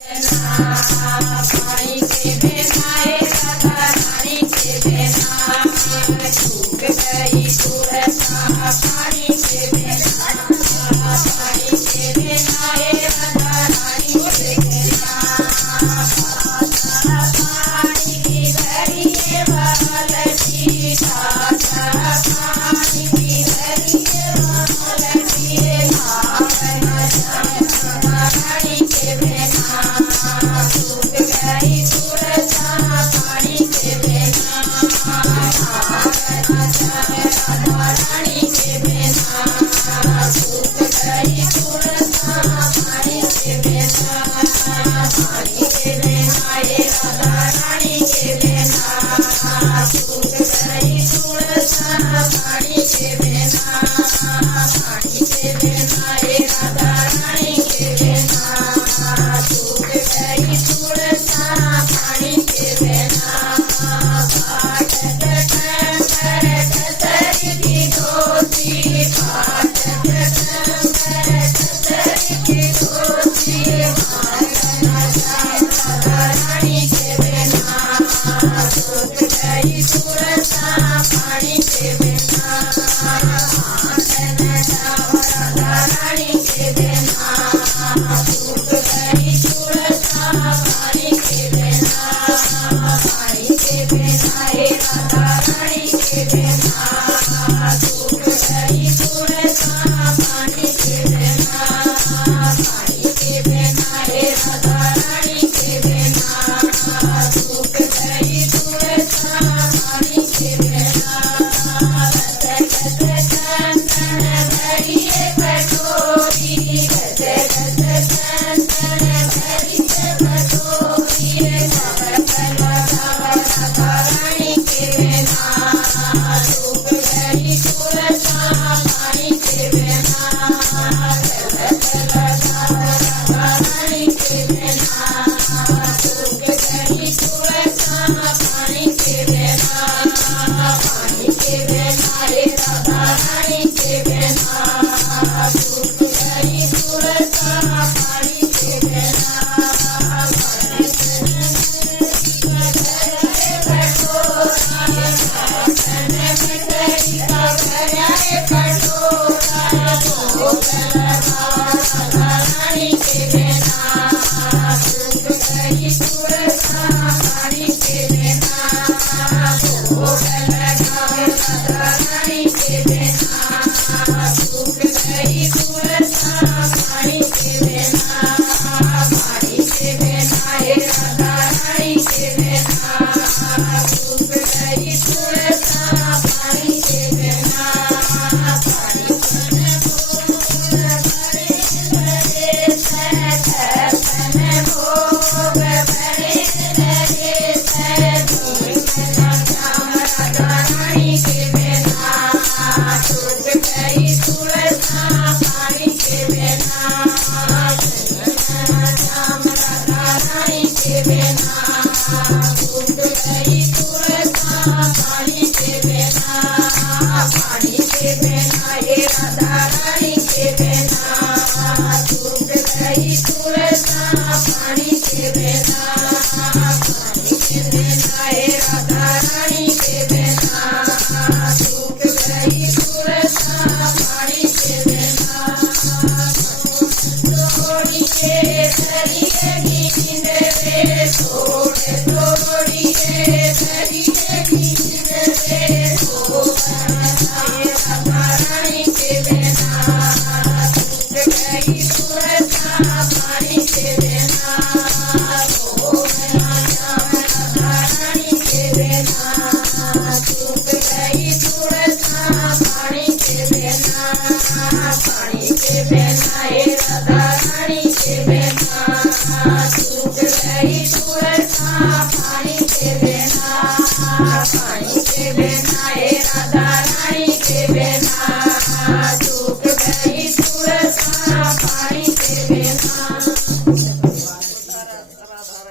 पानी के बिना हे राधा रानी के बिना सूख गई तुलसा पानी के बिना पानी के बिना हे राधा रानी के बिना पानी की धरी है बहल की पानी की धरी है बहल की भावना रानी के बिना सूख गई तुलसा पानी के बिना रानी के बिना सूख गई तुलसा पानी के बिना पानी के बिना हे राधा रानी के बिना सूख गई तुलसा पानी के बिना पानी के बिना हे राधा रानी के बिना सूख गई तुलसा पानी के बिना फाटत कंकर कतर की धोती फाटत कंकर कतर की धोती राधा रानी के बिना सूख गई तुलसा पानी के बिना राधा रानी के बिना सूख गई तुलसा पानी के बिना पानी के बिना हे राधा रानी के बिना सूख गई तुलसा पानी के बिना पानी के बिना हे राधा रानी के बिना सूख गई तुलसा पानी के बिना गद गद कंकण धरिए कटोरी गद गद कंकण धरिए कटोरी राधा रानी के बिना सूख गई तुलसा पानी के बिना राधा रानी के बिना सूख गई तुलसा पानी के बिना पानी के बिना हे राधा रानी के बिना सूख गई तुलसा पानी के बिना रानी के बिना सूख गई तुलसा पानी के बिना रानी के बिना सूख गई तुलसा पानी के बिना पानी के बिना हे राधा रानी के बिना सूख गई तुलसा पानी के बिना पानी भोग भरे लगे राधा रानी के बिना सूख गई तुलसा पानी के बिना राधा रानी के बिना सूख गई तुलसा पानी के बिना पानी के बिना हे राधा रानी के बिना सूख गई तुलसा पानी के बिना पानी के बिना हे राधा रानी के बिना सूख गई तुलसा पानी के बिना तोड़िए धरिए नींद रे तोड़िए धरिए नींद रे राधा रानी के बिना सूख गई